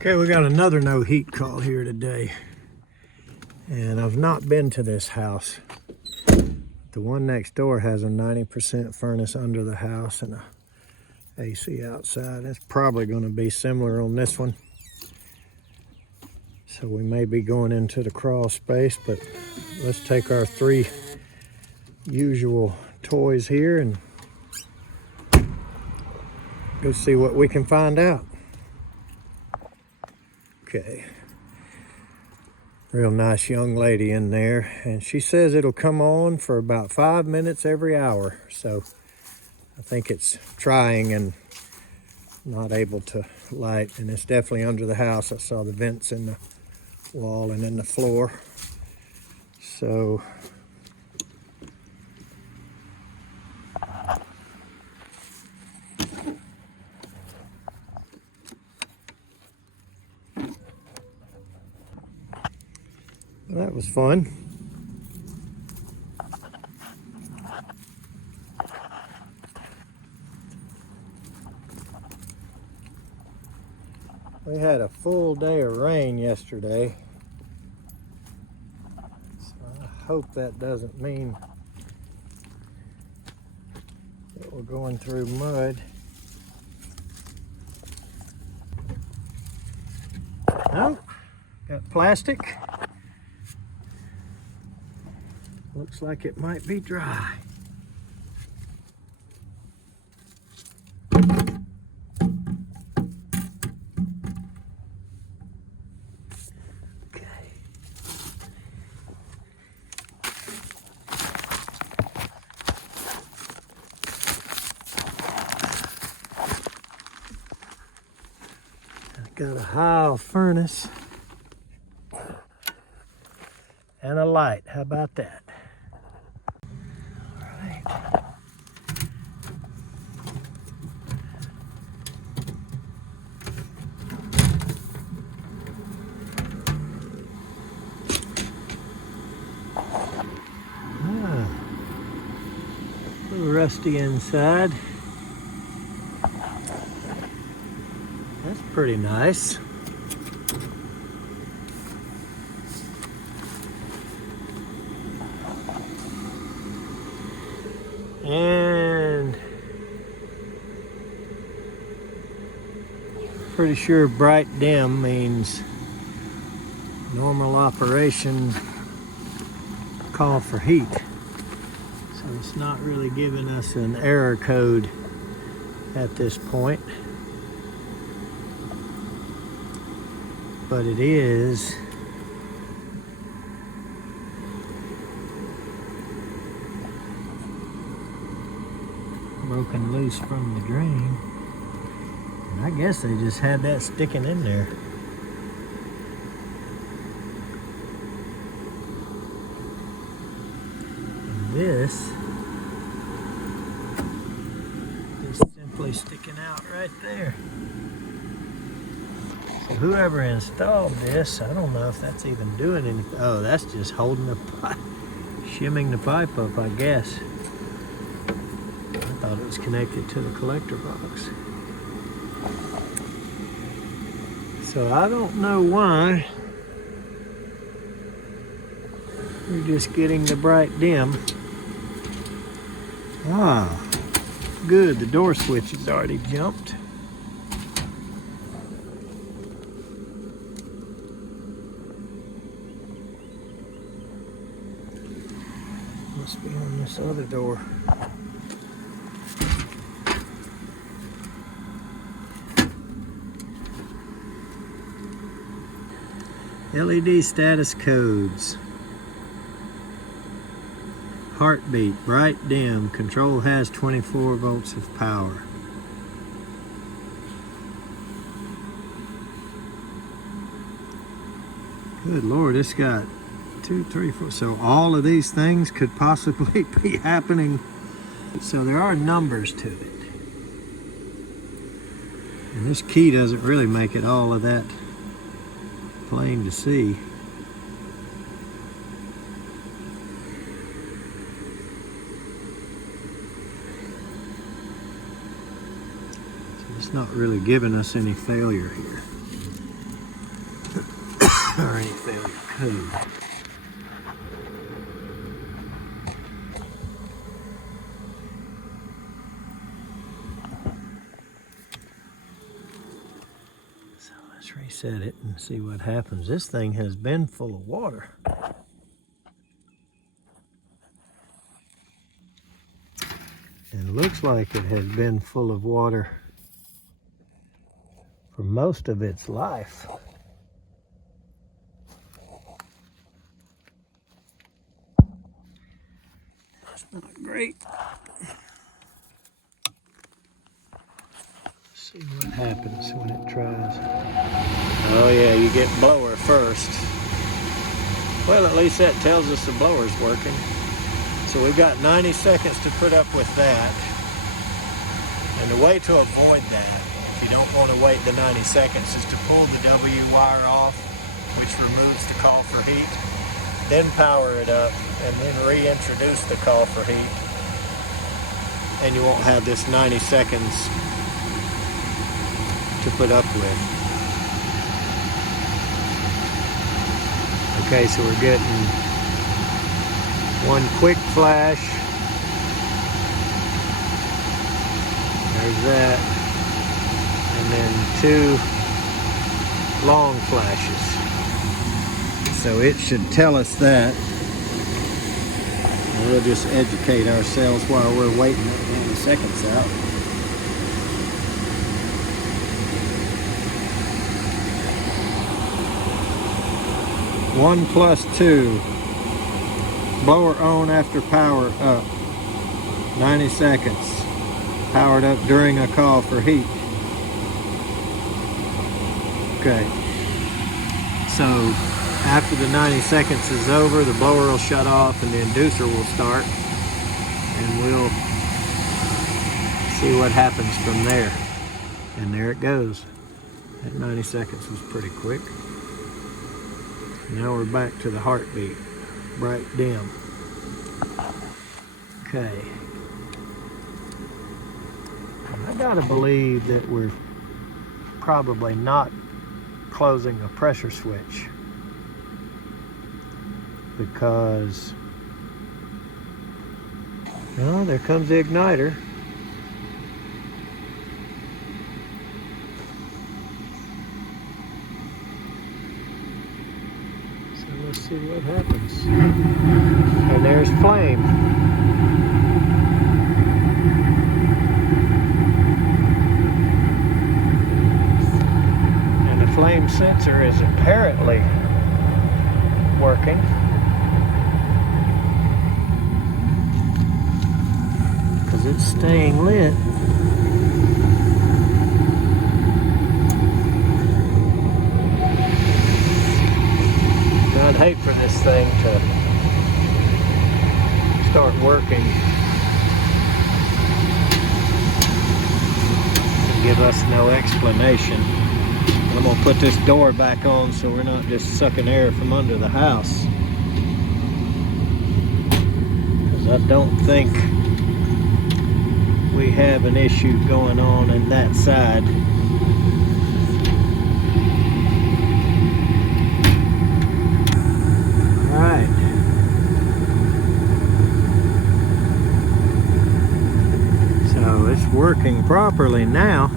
Okay, we got another no heat call here today. And I've not been to this house. The one next door has a 90% furnace under the house and a AC outside. It's probably going to be similar on this one. So we may be going into the crawl space, but let's take our 3 usual toys here and go see what we can find out. Okay. Real nice young lady in there, and she says it'll come on for about 5 minutes every hour. So I think it's trying and not able to light, and it's definitely under the house. I saw the vents in the wall and in the floor. So that was fun. We had a full day of rain yesterday, so I hope that doesn't mean that we're going through mud. No, got plastic. Looks like it might be dry. Got a Heil furnace and a light. How about that? All right. A little rusty inside. That's pretty nice. And pretty sure bright dim means normal operation, call for heat. So it's not really giving us an error code at this point. But it is broken loose from the drain. And I guess they just had that sticking in there. And this is simply sticking out right there. Whoever installed this, I don't know if that's even doing anything. Oh, that's just holding the pipe, shimming the pipe up, I guess. I thought it was connected to the collector box. So I don't know why we're just getting the bright dim. Ah, good, the door switch has already jumped. Must be on this other door. LED status codes. Heartbeat, bright, dim. Control has 24 volts of power. Good Lord, it's got 2, 3, 4. So all of these things could possibly be happening. So there are numbers to it. And this key doesn't really make it all of that plain to see. So it's not really giving us any failure here. or any failure code. So let's reset it and see what happens. This thing has been full of water. And it looks like it has been full of water for most of its life. That's not great. Let's see what happens when it tries. Oh yeah, you get blower first. Well, at least that tells us the blower's working. So we've got 90 seconds to put up with that. And the way to avoid that, if you don't want to wait the 90 seconds, is to pull the W wire off, which removes the call for heat, then power it up, and then reintroduce the call for heat. And you won't have this 90 seconds to put up with. Okay, so we're getting one quick flash. There's that. And then two long flashes. So it should tell us that. And we'll just educate ourselves while we're waiting 90 seconds out. One plus two. Blower on after power up. 90 seconds. Powered up during a call for heat. Okay. So after the 90 seconds is over, the blower will shut off and the inducer will start. And we'll see what happens from there. And there it goes. That 90 seconds was pretty quick. Now we're back to the heartbeat. Bright dim. Okay. I gotta believe that we're probably not closing a pressure switch, because, oh, there comes the igniter. So let's see what happens. And there's flame. And the flame sensor is apparently working. Because it's staying lit. I'd hate for this thing to start working and give us no explanation. I'm going to put this door back on so we're not just sucking air from under the house. Because I don't think we have an issue going on that side. Alright. So it's working properly now.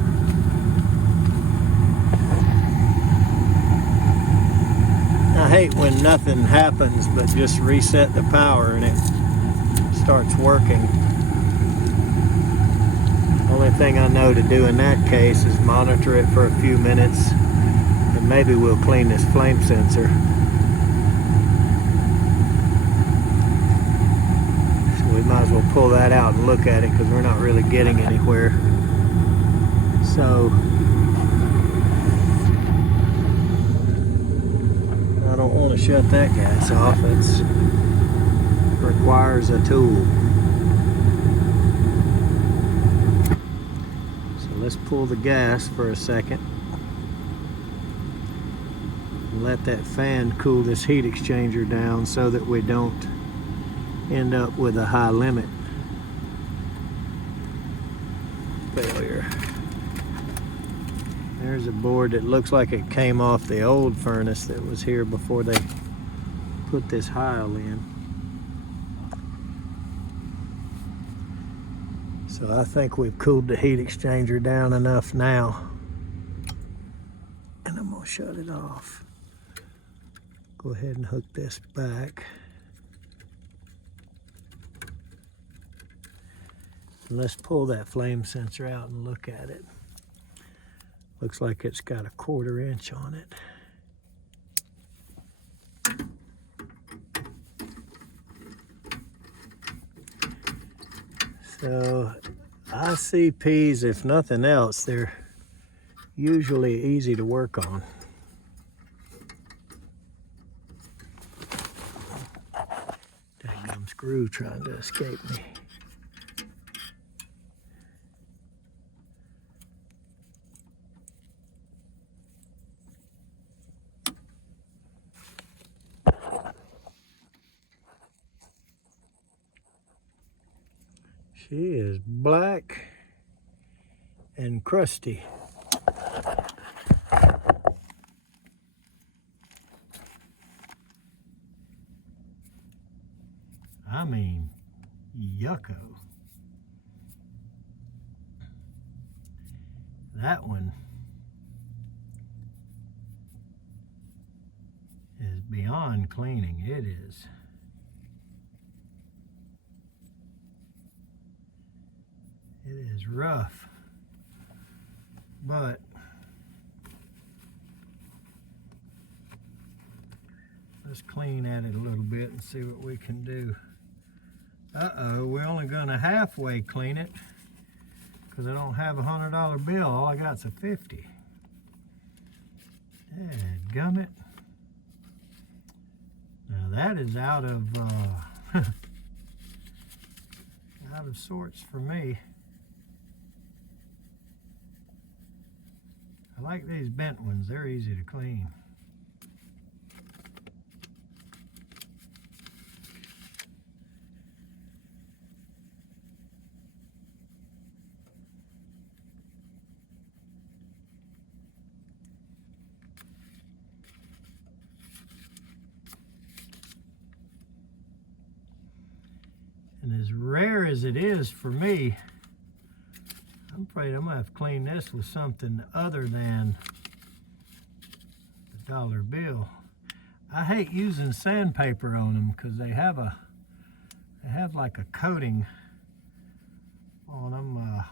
I hate when nothing happens but just reset the power and it starts working. Only thing I know to do in that case is monitor it for a few minutes, and maybe we'll clean this flame sensor. So we might as well pull that out and look at it, because we're not really getting anywhere. So I don't want to shut that gas off. It requires a tool. Let's pull the gas for a second and let that fan cool this heat exchanger down so that we don't end up with a high limit failure. There's a board that looks like it came off the old furnace that was here before they put this Heil in. So I think we've cooled the heat exchanger down enough now. And I'm gonna shut it off. Go ahead and hook this back. And let's pull that flame sensor out and look at it. Looks like it's got a 1/4 inch on it. So ICPs, if nothing else, they're usually easy to work on. Daggum screw trying to escape me. She is black and crusty. I mean, yucko. That one is beyond cleaning. It is. It is rough, but let's clean at it a little bit and see what we can do. Uh-oh, we're only gonna halfway clean it because I don't have a $100 bill. All I got's a 50. Dadgummit. Now that is out of out of sorts for me. I like these bent ones. They're easy to clean. And as rare as it is for me, I'm afraid I'm gonna have to clean this with something other than the dollar bill. I hate using sandpaper on them because they have like a coating on them.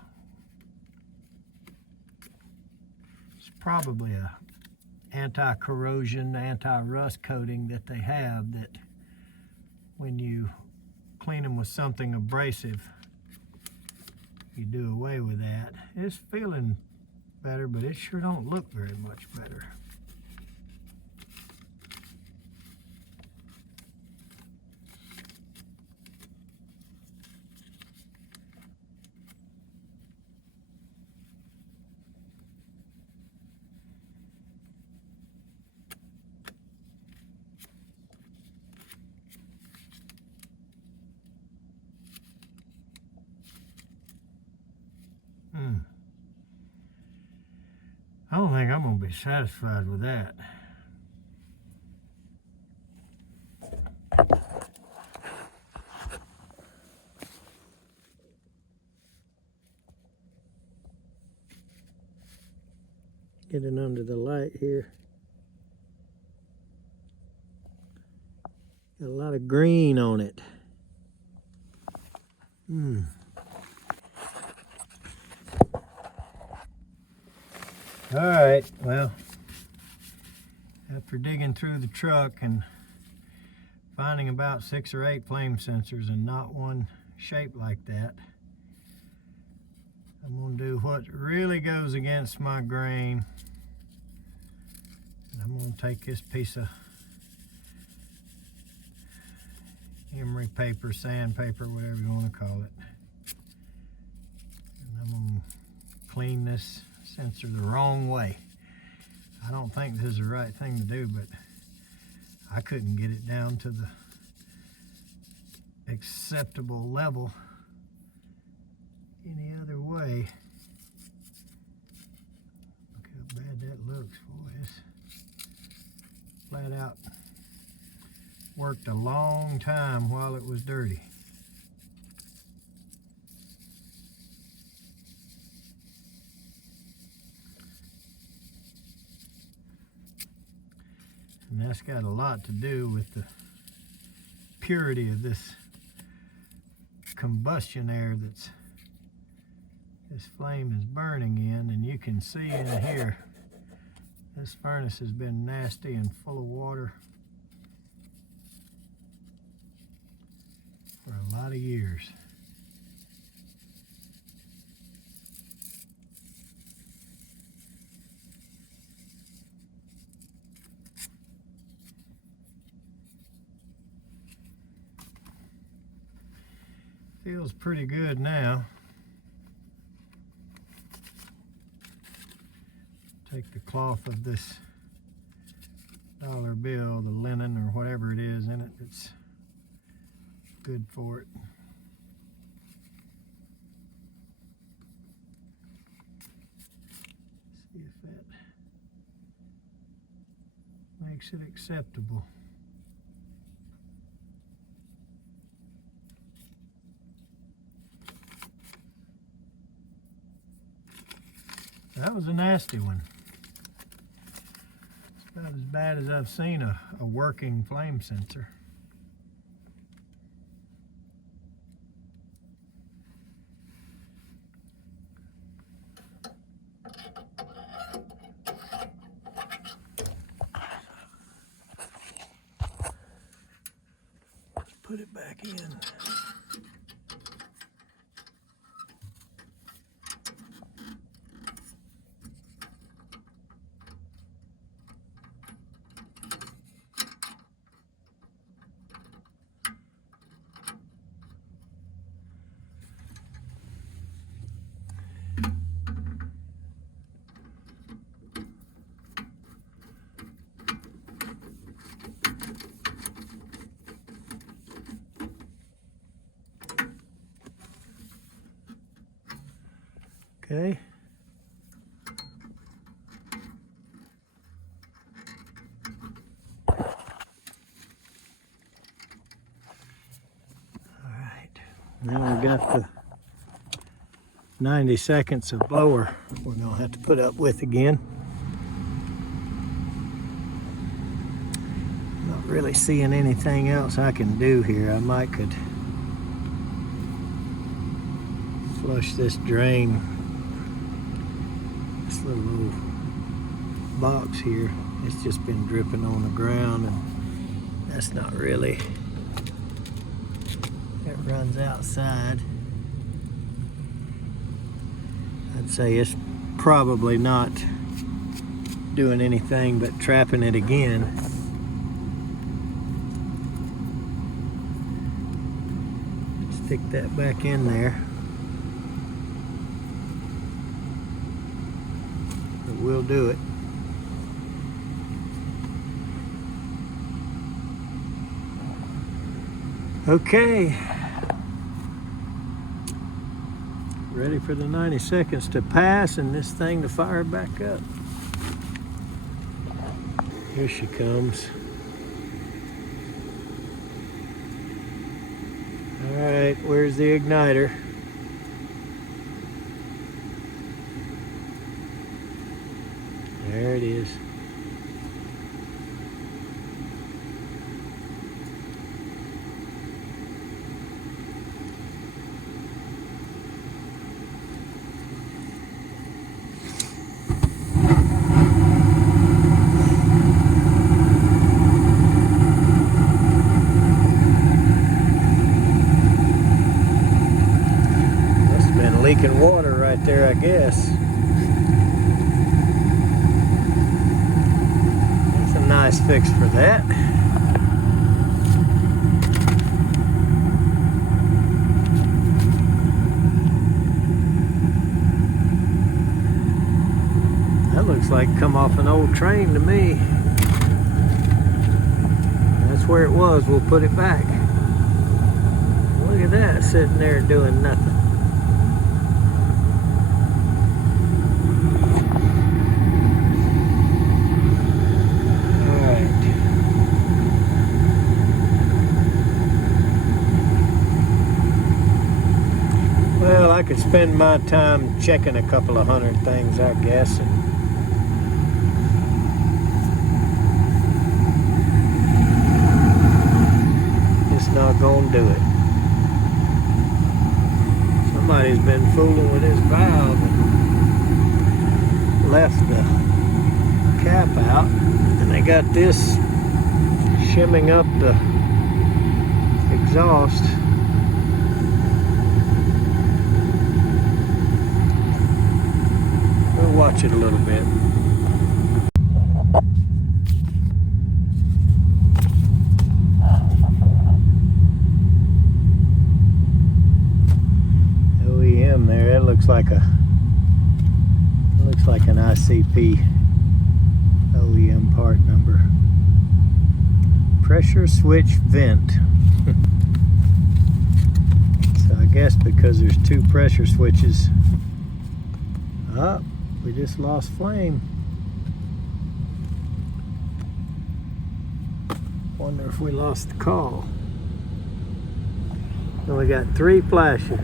It's probably a anti-corrosion, anti-rust coating that they have that when you clean them with something abrasive, you do away with that. It's feeling better, but it sure don't look very much better. I don't think I'm going to be satisfied with that. Get it under the light here. Got a lot of green on it. All right, well, after digging through the truck and finding about 6 or 8 flame sensors and not one shaped like that, I'm gonna do what really goes against my grain. And I'm gonna take this piece of emery paper, sandpaper, whatever you want to call it, and I'm gonna clean this sensor the wrong way. I don't think this is the right thing to do, but I couldn't get it down to the acceptable level any other way. Look how bad that looks, boy. It's flat out worked a long time while it was dirty. And that's got a lot to do with the purity of this combustion air that's this flame is burning in. And you can see in here, this furnace has been nasty and full of water for a lot of years. Feels pretty good now. Take the cloth of this dollar bill, the linen or whatever it is in it that's good for it. See if that makes it acceptable. That was a nasty one. It's about as bad as I've seen a working flame sensor. Let's put it back in. Okay. All right. Now we got the 90 seconds of blower we're gonna have to put up with again. Not really seeing anything else I can do here. I might could flush this drain. This little old box here, it's just been dripping on the ground, and that's not really, it runs outside. I'd say it's probably not doing anything but trapping it again. Stick that back in there. We'll do it. Okay. Ready for the 90 seconds to pass and this thing to fire back up. Here she comes. All right, where's the igniter? There it is. Must have been leaking water right there, I guess. Nice fix for that. That looks like come off an old train to me. That's where it was. We'll put it back. Look at that, sitting there doing nothing. spend my time checking a couple of hundred things, I guess. And it's not gonna do it. Somebody's been fooling with this valve and left the cap out, and they got this shimming up the exhaust. We'll watch it a little bit. OEM there, it looks like an ICP OEM part number. Pressure switch vent. So I guess because there's two pressure switches. We just lost flame. Wonder if we lost the call. And we got 3 flashes.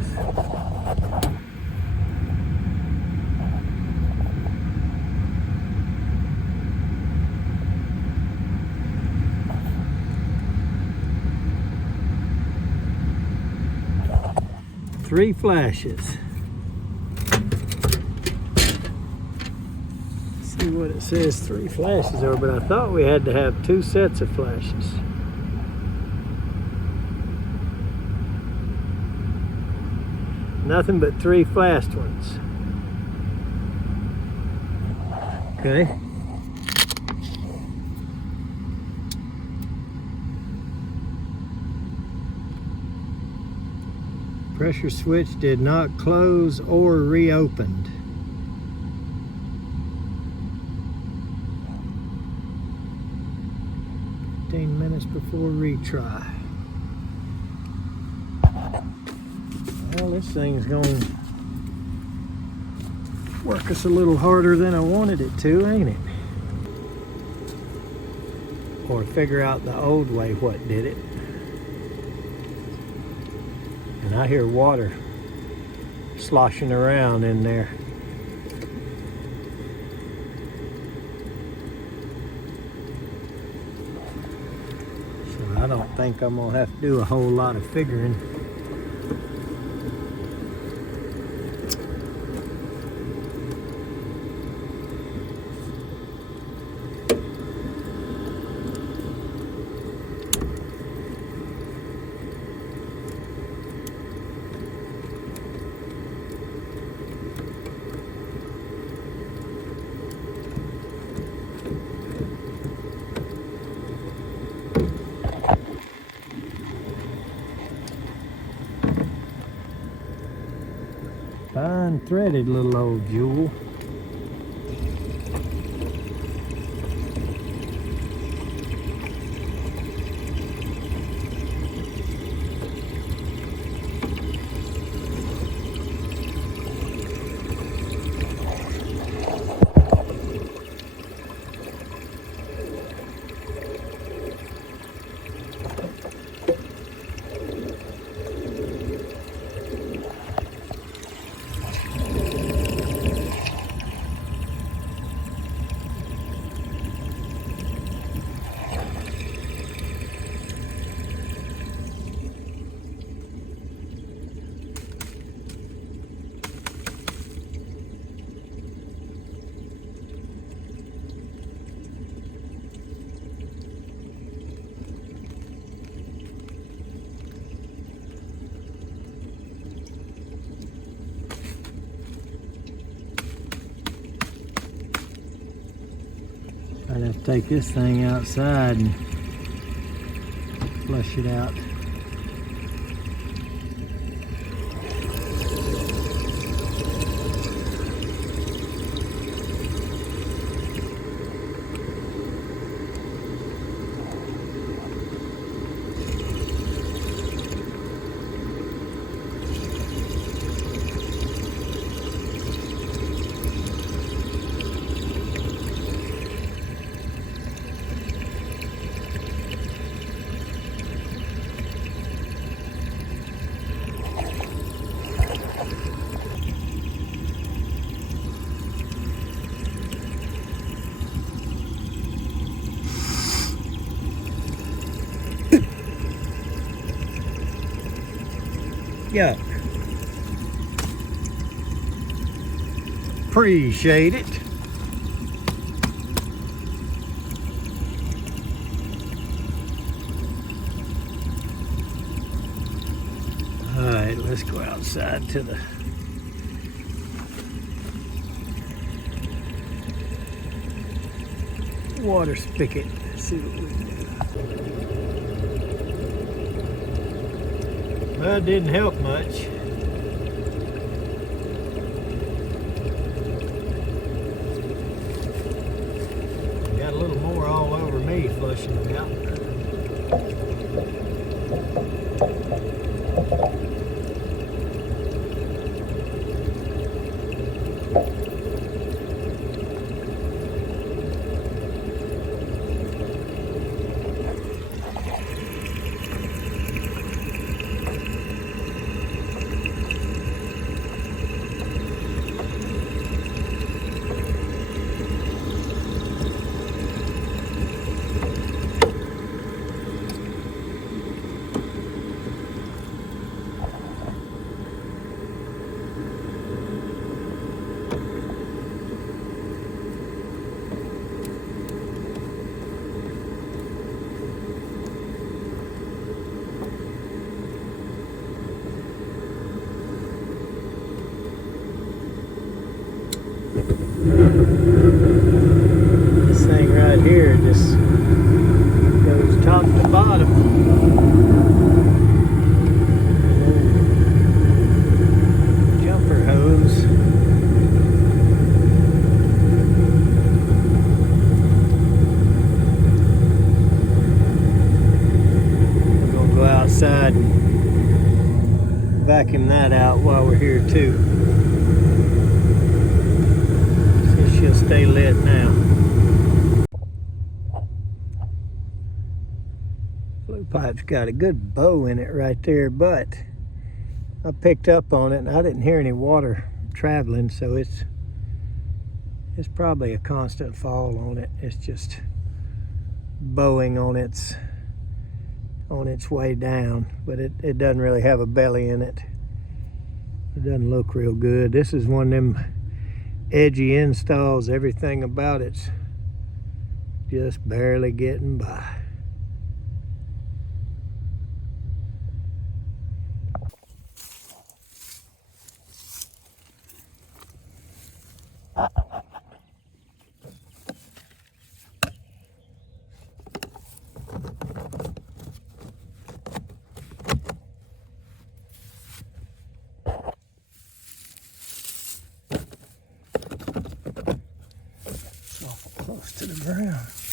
Three flashes. See what it says 3 flashes are, but I thought we had to have 2 sets of flashes. Nothing but 3 flashed ones. Okay. Pressure switch did not close or reopened. Minutes before retry. Well, this thing's going to work us a little harder than I wanted it to, ain't it? Or figure out the old way what did it. And I hear water sloshing around in there. I don't think I'm gonna have to do a whole lot of figuring. Fine threaded little old jewel. I'd have to take this thing outside and flush it out. Yuck. Appreciate it. All right, let's go outside to the water spigot. Let's see what we can do. Well, it didn't help much. Got a little more all over me flushing it out. This thing right here just goes top to bottom. Jumper hose. We're gonna go outside and vacuum that out while we're here too. She'll stay lit now. Flue pipe's got a good bow in it right there, but I picked up on it and I didn't hear any water traveling, so it's probably a constant fall on it. It's just bowing on its way down, but it doesn't really have a belly in it. It doesn't look real good. This is one of them edgy installs. Everything about it's just barely getting by. Close to the ground.